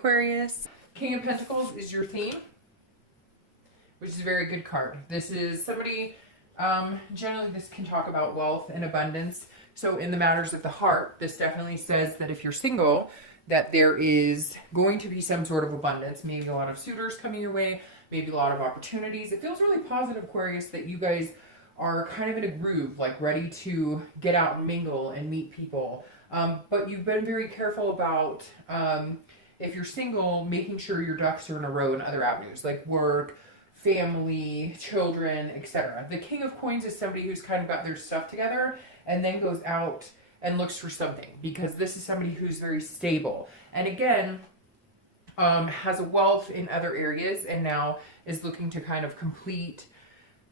Aquarius. King of Pentacles is your theme, which is a very good card. This is somebody, generally this can talk about wealth and abundance. So in the matters of the heart, this definitely says that if you're single, that there is going to be some sort of abundance, maybe a lot of suitors coming your way, maybe a lot of opportunities. It feels really positive, Aquarius, that you guys are kind of in a groove, like ready to get out and mingle and meet people. But you've been very careful about, if you're single, making sure your ducks are in a row in other avenues, like work, family, children, etc. The King of Coins is somebody who's kind of got their stuff together and then goes out and looks for something, because this is somebody who's very stable. And again, has a wealth in other areas and now is looking to kind of complete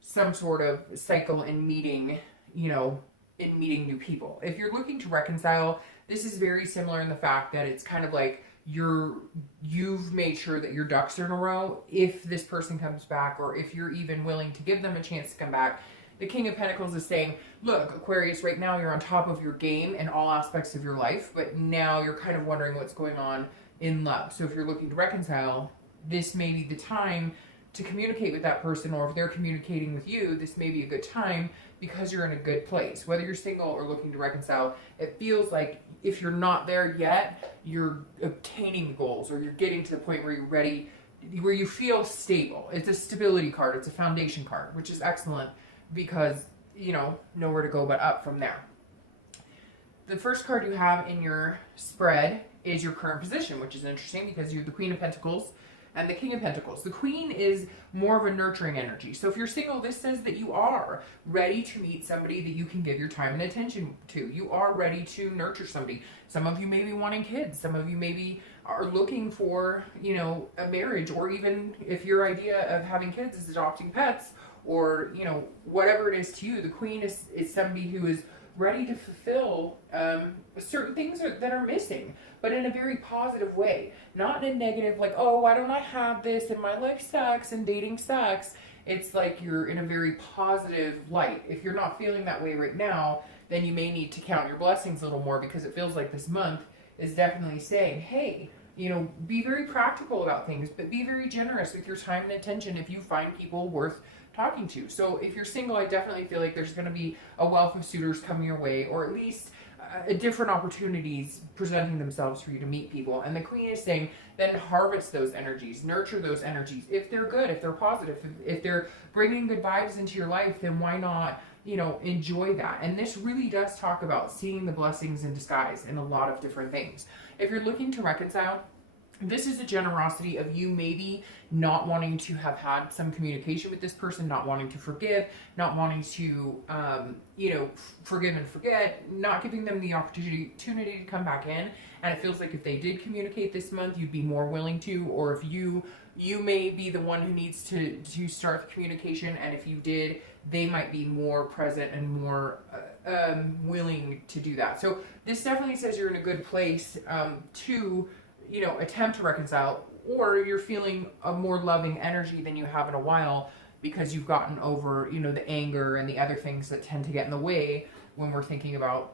some sort of cycle in meeting, in meeting new people. If you're looking to reconcile, this is very similar in the fact that it's kind of like you've made sure that your ducks are in a row. If this person comes back, or if you're even willing to give them a chance to come back, the King of Pentacles is saying, look, Aquarius, right now you're on top of your game in all aspects of your life, but now you're kind of wondering what's going on in love. So if you're looking to reconcile, this may be the time to communicate with that person, or if they're communicating with you, this may be a good time because you're in a good place. Whether you're single or looking to reconcile, it feels like if you're not there yet, you're obtaining goals, or you're getting to the point where you're ready, where you feel stable. It's a stability card. It's a foundation card, which is excellent because, nowhere to go but up from there. The first card you have in your spread is your current position, which is interesting because you have the Queen of Pentacles and the King of Pentacles. The Queen is more of a nurturing energy. So if you're single, this says that you are ready to meet somebody that you can give your time and attention to. You are ready to nurture somebody. Some of you may be wanting kids. Some of you maybe are looking for, a marriage, or even if your idea of having kids is adopting pets, or, whatever it is to you, the Queen is somebody who is ready to fulfill certain things that are missing, but in a very positive way. Not in a negative, like, oh, why don't I have this, and my life sucks, and dating sucks. It's like you're in a very positive light. If you're not feeling that way right now, then you may need to count your blessings a little more, because it feels like this month is definitely saying, hey, be very practical about things, but be very generous with your time and attention if you find people worth talking to. So if you're single, I definitely feel like there's going to be a wealth of suitors coming your way, or at least different opportunities presenting themselves for you to meet people. And the Queen is saying, then harvest those energies, nurture those energies. If they're good, if they're positive, if they're bringing good vibes into your life, then why not, enjoy that. And this really does talk about seeing the blessings in disguise in a lot of different things. If you're looking to reconcile, this is a generosity of you maybe not wanting to have had some communication with this person, not wanting to forgive, not wanting to, forgive and forget, not giving them the opportunity to come back in. And it feels like if they did communicate this month, you'd be more willing to, or if you may be the one who needs to start the communication. And if you did, they might be more present and more willing to do that. So this definitely says you're in a good place to attempt to reconcile, or you're feeling a more loving energy than you have in a while because you've gotten over, the anger and the other things that tend to get in the way when we're thinking about,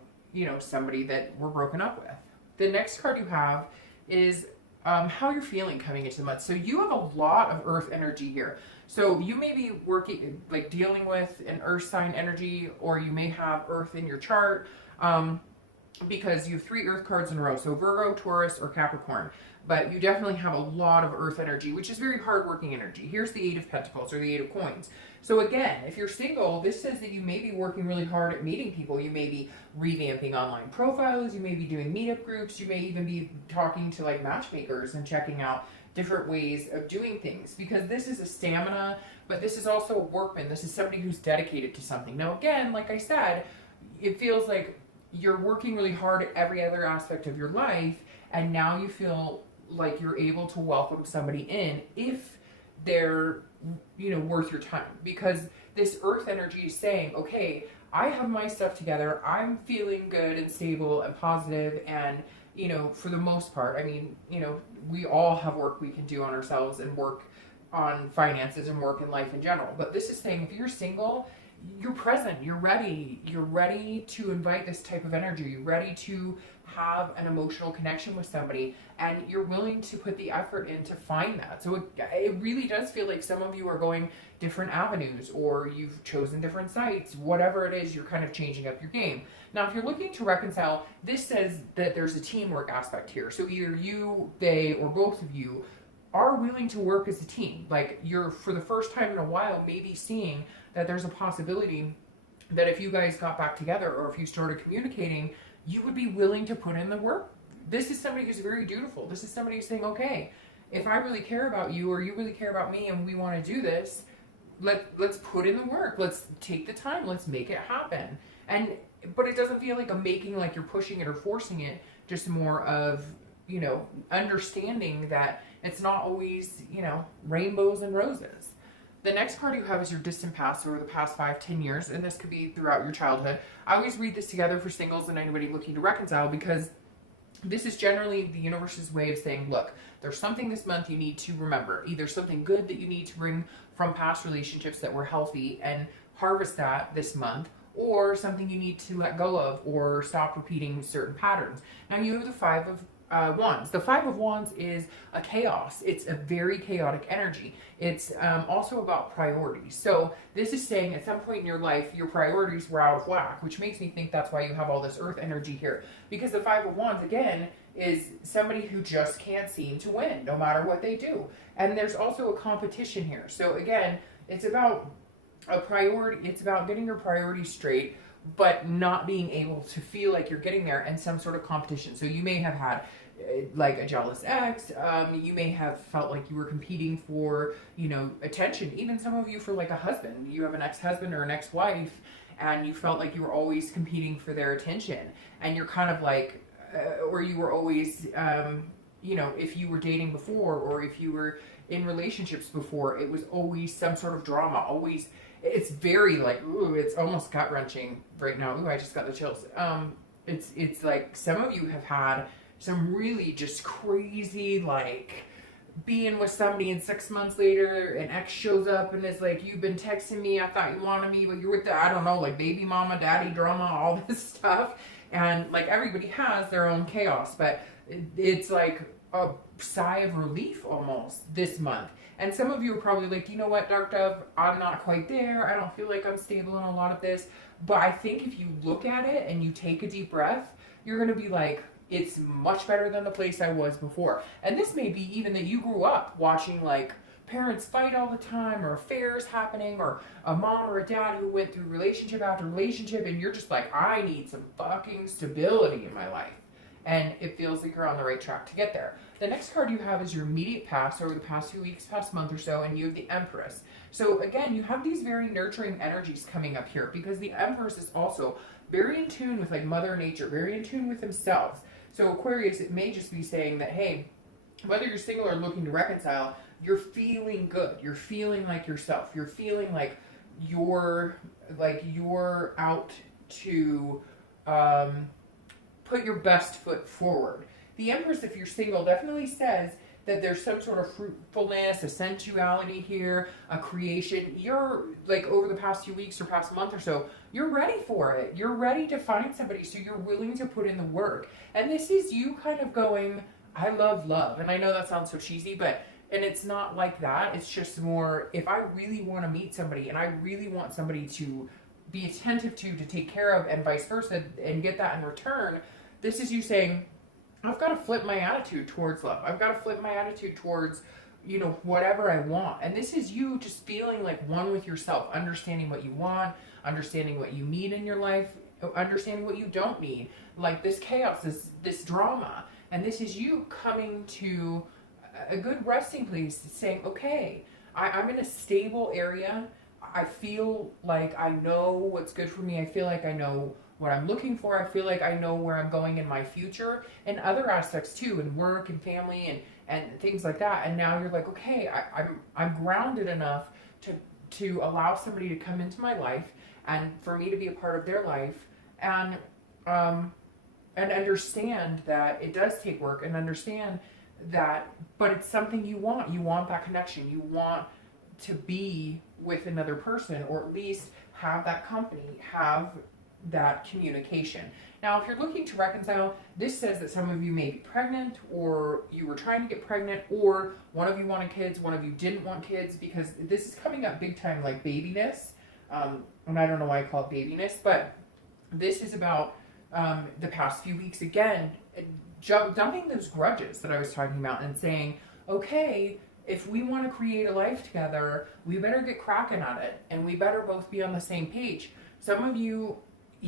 somebody that we're broken up with. The next card you have is how you're feeling coming into the month. So you have a lot of earth energy here. So you may be working, like dealing with an earth sign energy, or you may have earth in your chart. Because you have 3 earth cards in a row, so Virgo, Taurus, or Capricorn. But you definitely have a lot of earth energy, which is very hardworking energy. Here's the 8 of Pentacles, or the 8 of Coins. So again, if you're single, this says that you may be working really hard at meeting people. You may be revamping online profiles, you may be doing meetup groups, you may even be talking to like matchmakers and checking out different ways of doing things. Because this is a stamina, but this is also a workman. This is somebody who's dedicated to something. Now again, like I said, it feels like you're working really hard at every other aspect of your life, and now you feel like you're able to welcome somebody in if they're, worth your time. Because this earth energy is saying, okay, I have my stuff together, I'm feeling good and stable and positive, and, for the most part, we all have work we can do on ourselves and work on finances and work in life in general. But this is saying if you're single, you're present, you're ready to invite this type of energy, you're ready to have an emotional connection with somebody, and you're willing to put the effort in to find that. So it really does feel like some of you are going different avenues, or you've chosen different sites, whatever it is, you're kind of changing up your game. Now, if you're looking to reconcile, this says that there's a teamwork aspect here. So either you, they, or both of you are willing to work as a team. Like, you're, for the first time in a while, maybe seeing that there's a possibility that if you guys got back together, or if you started communicating, you would be willing to put in the work. This is somebody who's very dutiful. This is somebody who's saying, okay, if I really care about you, or you really care about me, and we want to do this, let's put in the work. Let's take the time. Let's make it happen. But it doesn't feel like a making, like you're pushing it or forcing it. Just more of, you know, understanding that it's not always, you know, rainbows and roses. The next card you have is your distant past, or the past 5-10 years, and this could be throughout your childhood. I always read this together for singles and anybody looking to reconcile, because this is generally the universe's way of saying, look, there's something this month you need to remember. Either something good that you need to bring from past relationships that were healthy and harvest that this month, or something you need to let go of or stop repeating certain patterns. Now, you have the Five of Wands. The Five of Wands is a chaos. It's a very chaotic energy. It's also about priorities. So this is saying at some point in your life, your priorities were out of whack, which makes me think that's why you have all this earth energy here. Because the Five of Wands, again, is somebody who just can't seem to win, no matter what they do. And there's also a competition here. So again, it's about a priority. It's about getting your priorities straight, but not being able to feel like you're getting there, and some sort of competition. So you may have had like a jealous ex, you may have felt like you were competing for, you know, attention. Even some of you for like a husband. You have an ex-husband or an ex-wife, and you felt like you were always competing for their attention, and you're kind of like, or you were always, you know, if you were dating before, or if you were in relationships before, it was always some sort of drama, always. It's very like, ooh, it's almost gut-wrenching right now. Ooh, I just got the chills. It's like some of you have had some really just crazy, like, being with somebody and 6 months later an ex shows up and is like, you've been texting me, I thought you wanted me, but you're with the, I don't know, like baby mama, daddy drama, all this stuff. And like everybody has their own chaos, but it's like a sigh of relief almost this month. And some of you are probably like, you know what, Dark Dove, I'm not quite there. I don't feel like I'm stable in a lot of this. But I think if you look at it and you take a deep breath, you're going to be like, it's much better than the place I was before. And this may be even that you grew up watching like parents fight all the time, or affairs happening, or a mom or a dad who went through relationship after relationship, and you're just like, I need some fucking stability in my life. And it feels like you're on the right track to get there. The next card you have is your immediate past, over the past few weeks, past month or so, and you have the Empress. So again, you have these very nurturing energies coming up here, because the Empress is also very in tune with like Mother Nature, very in tune with themselves. So Aquarius, it may just be saying that, hey, whether you're single or looking to reconcile, you're feeling good. You're feeling like yourself. You're feeling like you're out to put your best foot forward. The Empress, if you're single, definitely says that there's some sort of fruitfulness, a sensuality here, a creation. You're like, over the past few weeks or past month or so, you're ready for it. You're ready to find somebody, so you're willing to put in the work. And this is you kind of going, I love love. And I know that sounds so cheesy, and it's not like that. It's just more, if I really want to meet somebody and I really want somebody to be attentive to take care of, and vice versa, and get that in return, this is you saying, I've got to flip my attitude towards love. I've got to flip my attitude towards, you know, whatever I want. And this is you just feeling like one with yourself, understanding what you want, understanding what you need in your life, understanding what you don't need. Like this chaos, this drama. And this is you coming to a good resting place, saying, okay, I'm in a stable area. I feel like I know what's good for me. I feel like I know what I'm looking for. I feel like I know where I'm going in my future, and other aspects too, in work and family and things like that. And now you're like, okay, I'm grounded enough to allow somebody to come into my life, and for me to be a part of their life, and understand that it does take work, and understand that, but it's something you want. You want that connection. You want to be with another person, or at least have that company, have that communication. Now, if you're looking to reconcile, this says that some of you may be pregnant, or you were trying to get pregnant, or one of you wanted kids, one of you didn't want kids, because this is coming up big time like babiness. And I don't know why I call it babiness, but this is about the past few weeks again, dumping those grudges that I was talking about and saying, okay, if we want to create a life together, we better get cracking at it, and we better both be on the same page. Some of you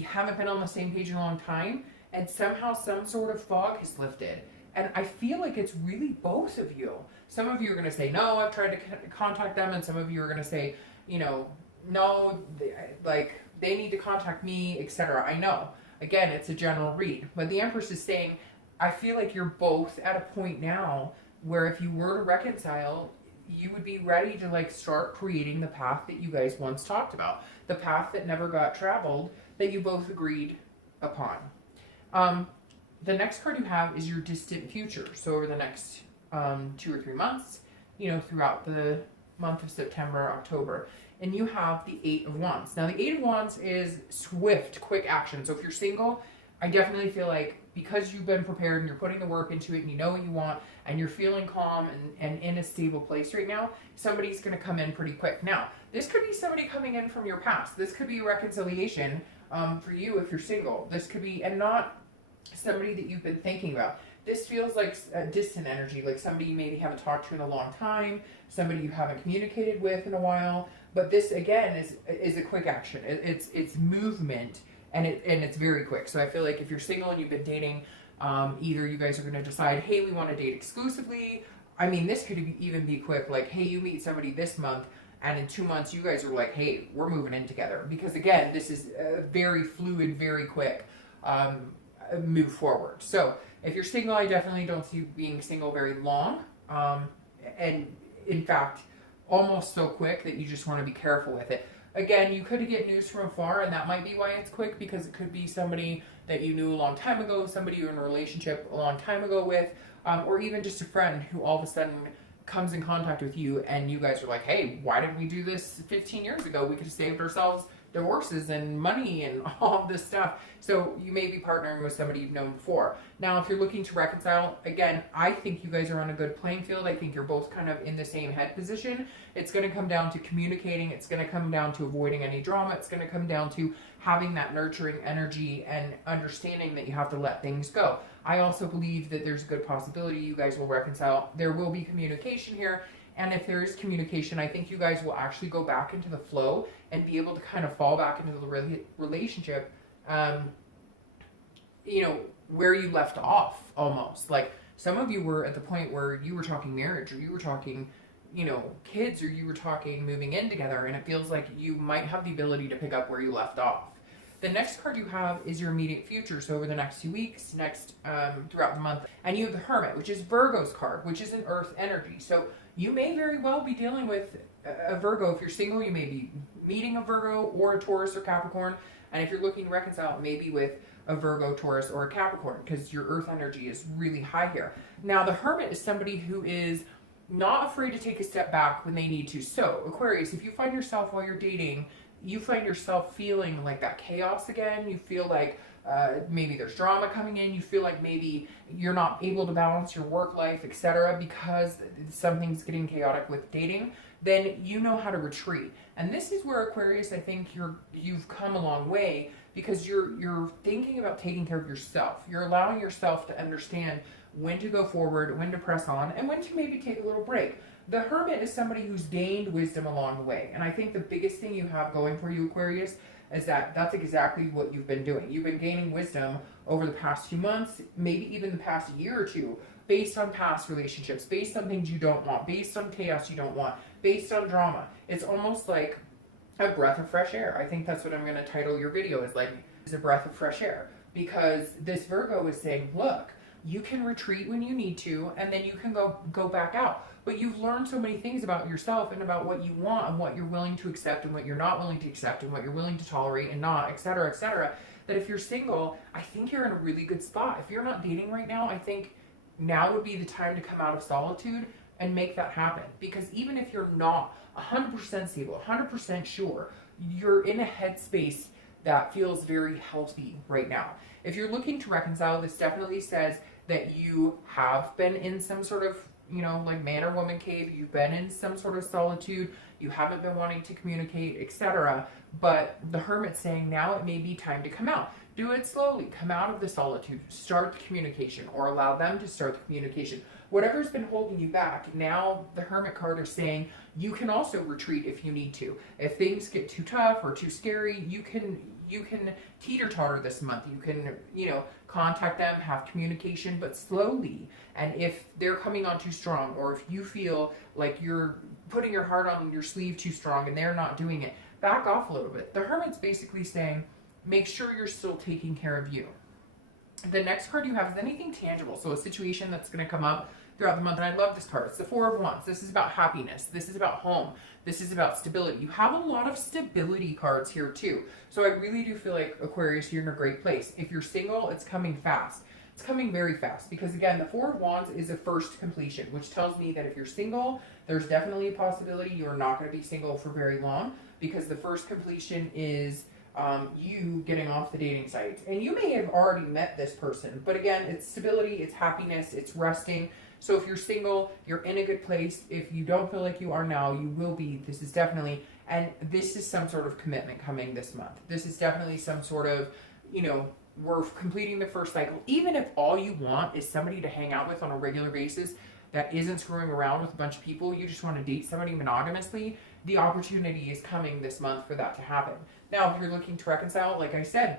haven't been on the same page in a long time, and somehow some sort of fog has lifted. And I feel like it's really both of you. Some of you are going to say, no, I've tried to contact them, and some of you are going to say, you know, no, they need to contact me, etc. I know. Again, it's a general read. But the Empress is saying, I feel like you're both at a point now where if you were to reconcile, you would be ready to like start creating the path that you guys once talked about. The path that never got traveled, that you both agreed upon. The next card you have is your distant future. So over the next 2 or 3 months, you know, throughout the month of September, October. And you have the 8 of Wands. Now the 8 of Wands is swift, quick action. So if you're single, I definitely feel like because you've been prepared and you're putting the work into it and you know what you want and you're feeling calm and in a stable place right now, somebody's going to come in pretty quick. Now, this could be somebody coming in from your past. This could be a reconciliation for you if you're single. This could be, and not somebody that you've been thinking about. This feels like a distant energy, like somebody you maybe haven't talked to in a long time, somebody you haven't communicated with in a while. But this, again, is a quick action. It's movement. And it's very quick. So I feel like if you're single and you've been dating, either you guys are going to decide, hey, we want to date exclusively. I mean, this could even be quick. Like, hey, you meet somebody this month, and in 2 months, you guys are like, hey, we're moving in together. Because, again, this is a very fluid, very quick move forward. So if you're single, I definitely don't see you being single very long. And, in fact, almost so quick that you just want to be careful with it. Again, you could get news from afar, and that might be why it's quick, because it could be somebody that you knew a long time ago, somebody you're in a relationship a long time ago with, or even just a friend who all of a sudden comes in contact with you, and you guys are like, hey, why didn't we do this 15 years ago? We could have saved ourselves divorces and money and all of this stuff. So you may be partnering with somebody you've known before. Now, if you're looking to reconcile, again, I think you guys are on a good playing field. I think you're both kind of in the same head position. It's going to come down to communicating. It's going to come down to avoiding any drama. It's going to come down to having that nurturing energy and understanding that you have to let things go. I also believe that there's a good possibility you guys will reconcile. There will be communication here. And if there is communication, I think you guys will actually go back into the flow and be able to kind of fall back into the relationship, you know, where you left off almost. Like some of you were at the point where you were talking marriage, or you were talking, you know, kids, or you were talking moving in together, and it feels like you might have the ability to pick up where you left off. The next card you have is your immediate future. So over the next few weeks, throughout the month, and you have the Hermit, which is Virgo's card, which is an earth energy. So you may very well be dealing with a Virgo. If you're single, you may be meeting a Virgo or a Taurus or Capricorn. And if you're looking to reconcile, maybe with a Virgo, Taurus, or a Capricorn, because your earth energy is really high here. Now, the Hermit is somebody who is not afraid to take a step back when they need to. So, Aquarius, if you find yourself while you're dating, you find yourself feeling like that chaos again, you feel like maybe there's drama coming in, you feel like maybe you're not able to balance your work life, etc., because something's getting chaotic with dating, then you know how to retreat. And this is where, Aquarius, I think you've come a long way, because you're thinking about taking care of yourself. You're allowing yourself to understand when to go forward, when to press on, and when to maybe take a little break. The Hermit is somebody who's gained wisdom along the way. And I think the biggest thing you have going for you, Aquarius, is that that's exactly what you've been doing. You've been gaining wisdom over the past few months, maybe even the past year or two, based on past relationships, based on things you don't want, based on chaos you don't want, based on drama. It's almost like a breath of fresh air. I think that's what I'm going to title your video, is like, is a breath of fresh air. Because this Virgo is saying, look, you can retreat when you need to, and then you can go back out. But you've learned so many things about yourself and about what you want and what you're willing to accept and what you're not willing to accept and what you're willing to tolerate and not, etc., etc., that if you're single, I think you're in a really good spot. If you're not dating right now, I think now would be the time to come out of solitude and make that happen. Because even if you're not 100% stable, 100% sure, you're in a headspace that feels very healthy right now. If you're looking to reconcile, this definitely says that you have been in some sort of, you know, like man or woman cave. You've been in some sort of solitude. You haven't been wanting to communicate, etc. But the Hermit's saying now it may be time to come out. Do it slowly. Come out of the solitude. Start the communication, or allow them to start the communication. Whatever's been holding you back, now the Hermit card is saying you can also retreat if you need to. If things get too tough or too scary, you can teeter-totter this month. You can, you know, contact them, have communication, but slowly. And if they're coming on too strong, or if you feel like you're putting your heart on your sleeve too strong and they're not doing it, back off a little bit. The Hermit's basically saying, make sure you're still taking care of you. The next card you have is anything tangible. So a situation that's going to come up throughout the month. And I love this card. It's the Four of Wands. This is about happiness. This is about home. This is about stability. You have a lot of stability cards here too. So I really do feel like, Aquarius, you're in a great place. If you're single, it's coming fast. It's coming very fast, because again, the Four of Wands is a first completion, which tells me that if you're single, there's definitely a possibility you're not going to be single for very long, because the first completion is you getting off the dating sites. And you may have already met this person, but again, it's stability, it's happiness, it's resting. So if you're single, you're in a good place. If you don't feel like you are now, you will be. This is definitely, and this is some sort of commitment coming this month. This is definitely some sort of, you know, we're completing the first cycle. Even if all you want is somebody to hang out with on a regular basis that isn't screwing around with a bunch of people, you just want to date somebody monogamously, the opportunity is coming this month for that to happen. Now, if you're looking to reconcile, like I said,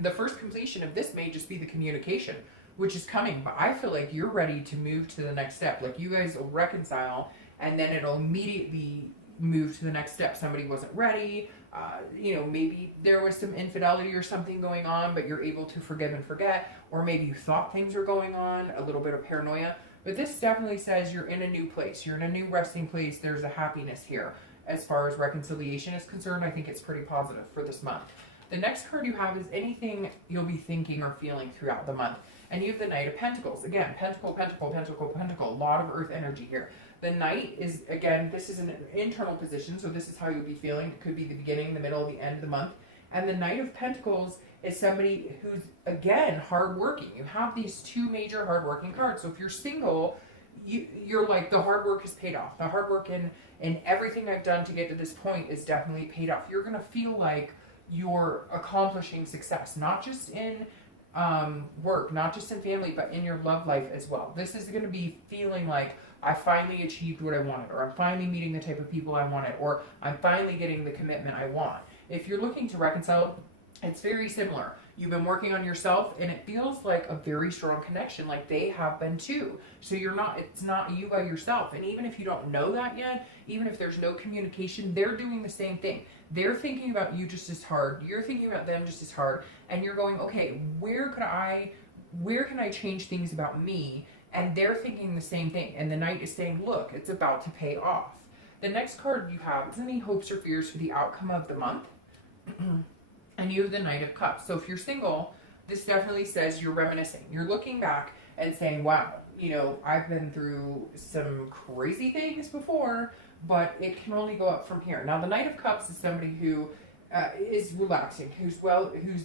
the first completion of this may just be the communication, which is coming, but I feel like you're ready to move to the next step. Like, you guys will reconcile, and then it'll immediately move to the next step. Somebody wasn't ready, you know, maybe there was some infidelity or something going on, but you're able to forgive and forget, or maybe you thought things were going on, a little bit of paranoia. But this definitely says you're in a new place. You're in a new resting place. There's a happiness here. As far as reconciliation is concerned, I think it's pretty positive for this month. The next card you have is anything you'll be thinking or feeling throughout the month. And you have the Knight of Pentacles. Again, Pentacle, Pentacle, Pentacle, Pentacle. A lot of earth energy here. The Knight is, again, this is an internal position, so this is how you'll be feeling. It could be the beginning, the middle, the end of the month. And the Knight of Pentacles is somebody who's, again, hardworking. You have these two major hardworking cards. So if you're single, you're like, the hard work is paid off. The hard work in everything I've done to get to this point is definitely paid off. You're going to feel like you're accomplishing success, not just in work, not just in family, but in your love life as well. This is going to be feeling like I finally achieved what I wanted, or I'm finally meeting the type of people I wanted, or I'm finally getting the commitment I want. If you're looking to reconcile, it's very similar. You've been working on yourself, and it feels like a very strong connection, like they have been too. So it's not you by yourself. And even if you don't know that yet, even if there's no communication, they're doing the same thing. They're thinking about you just as hard. You're thinking about them just as hard. And you're going, okay, where can I change things about me? And they're thinking the same thing. And the Knight is saying, look, it's about to pay off. The next card you have is any hopes or fears for the outcome of the month. And you have the Knight of Cups. So if you're single, this definitely says you're reminiscing. You're looking back and saying, wow, you know, I've been through some crazy things before, but it can only go up from here. Now, the Knight of Cups is somebody who is relaxing, who's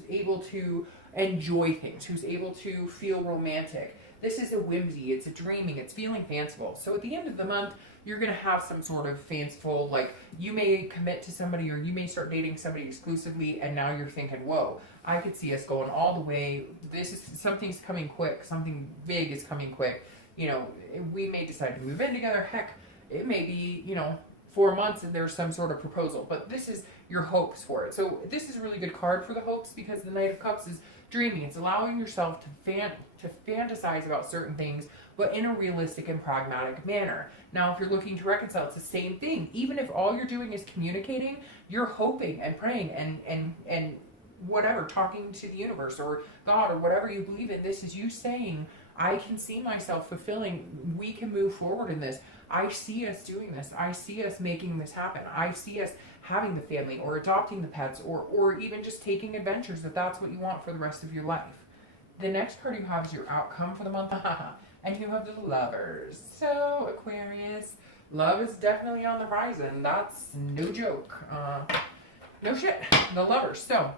able to enjoy things, who's able to feel romantic. This is a whimsy, it's a dreaming, it's feeling fanciful. So at the end of the month, you're going to have some sort of fanciful, like, you may commit to somebody, or you may start dating somebody exclusively, and now you're thinking, whoa, I could see us going all the way. Something's coming quick, something big is coming quick. You know, we may decide to move in together. Heck, it may be, you know, 4 months and there's some sort of proposal, but this is your hopes for it. So this is a really good card for the hopes, because the Knight of Cups is dreaming. It's allowing yourself to fantasize about certain things, but in a realistic and pragmatic manner. Now, if you're looking to reconcile, it's the same thing. Even if all you're doing is communicating, you're hoping and praying and whatever, talking to the universe or God or whatever you believe in. This is you saying, I can see myself fulfilling. We can move forward in this. I see us doing this. I see us making this happen. I see us having the family, or adopting the pets, or even just taking adventures, if that's what you want for the rest of your life. The next card you have is your outcome for the month. And you have the Lovers. So, Aquarius, love is definitely on the horizon. That's no joke. No shit. The Lovers. So,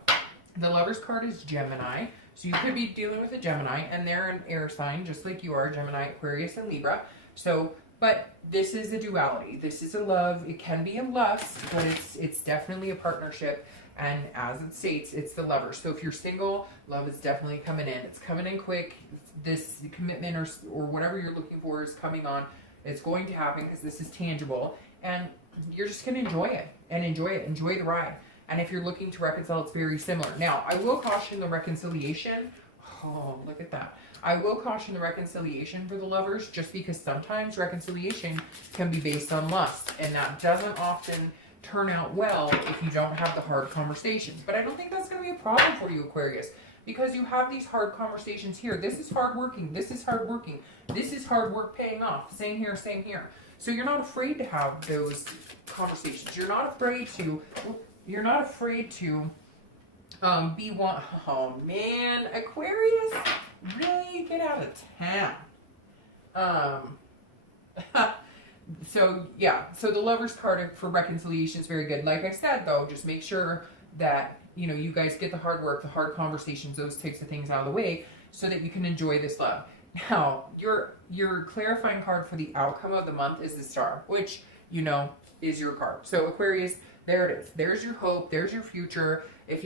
the Lovers card is Gemini. So you could be dealing with a Gemini, and they're an air sign, just like you are, Gemini, Aquarius, and Libra. So, but this is a duality. This is a love. It can be a lust, but it's definitely a partnership. And as it states, it's the Lovers. So if you're single, love is definitely coming in. It's coming in quick. This commitment or whatever you're looking for is coming on. It's going to happen because this is tangible. And you're just going to enjoy it and enjoy it. Enjoy the ride. And if you're looking to reconcile, it's very similar. Now, I will caution the reconciliation. Oh, look at that. I will caution the reconciliation for the Lovers just because sometimes reconciliation can be based on lust. And that doesn't often turn out well if you don't have the hard conversations. But I don't think that's going to be a problem for you, Aquarius, because you have these hard conversations here. This is hard working. This is hard working. This is hard work paying off. Same here, same here. So you're not afraid to have those conversations. You're not afraid to... You're not afraid to be one. Oh man, Aquarius, really get out of town. So yeah, so the Lovers card for reconciliation is very good. Like I said though, just make sure that you guys get the hard work, the hard conversations, those types of things out of the way, so that you can enjoy this love. Now, your clarifying card for the outcome of the month is the Star, which is your card. So Aquarius. There it is. There's your hope. There's your future.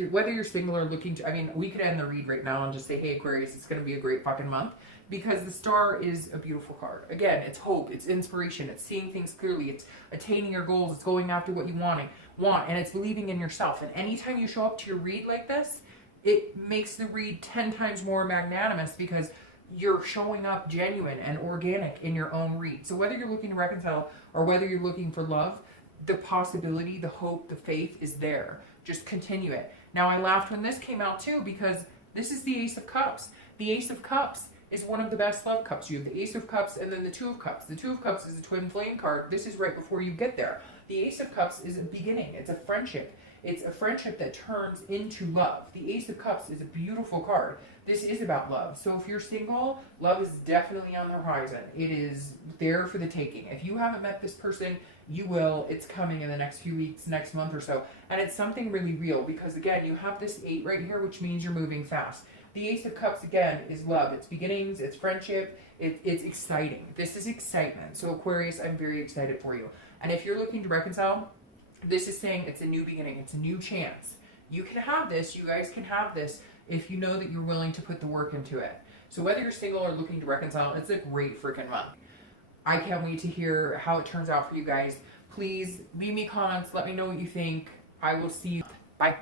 Whether you're single or looking to, we could end the read right now and just say, hey, Aquarius, it's going to be a great fucking month, because the Star is a beautiful card. Again, it's hope. It's inspiration. It's seeing things clearly. It's attaining your goals. It's going after what you want, and it's believing in yourself. And anytime you show up to your read like this, it makes the read 10 times more magnanimous because you're showing up genuine and organic in your own read. So whether you're looking to reconcile or whether you're looking for love, the possibility, the hope, the faith is there. Just continue it. Now, I laughed when this came out too, because this is the Ace of Cups. The Ace of Cups is one of the best love cups. You have the Ace of Cups and then the Two of Cups. The Two of Cups is a twin flame card. This is right before you get there. The Ace of Cups is a beginning. It's a friendship. It's a friendship that turns into love. The Ace of Cups is a beautiful card. This is about love. So if you're single, love is definitely on the horizon. It is there for the taking. If you haven't met this person, you will. It's coming in the next few weeks, next month or so. And it's something really real because, again, you have this 8 right here, which means you're moving fast. The Ace of Cups, again, is love. It's beginnings. It's friendship. It's exciting. This is excitement. So, Aquarius, I'm very excited for you. And if you're looking to reconcile, this is saying it's a new beginning. It's a new chance. You can have this. You guys can have this if you know that you're willing to put the work into it. So whether you're single or looking to reconcile, it's a great freaking month. I can't wait to hear how it turns out for you guys. Please leave me comments. Let me know what you think. I will see you. Bye.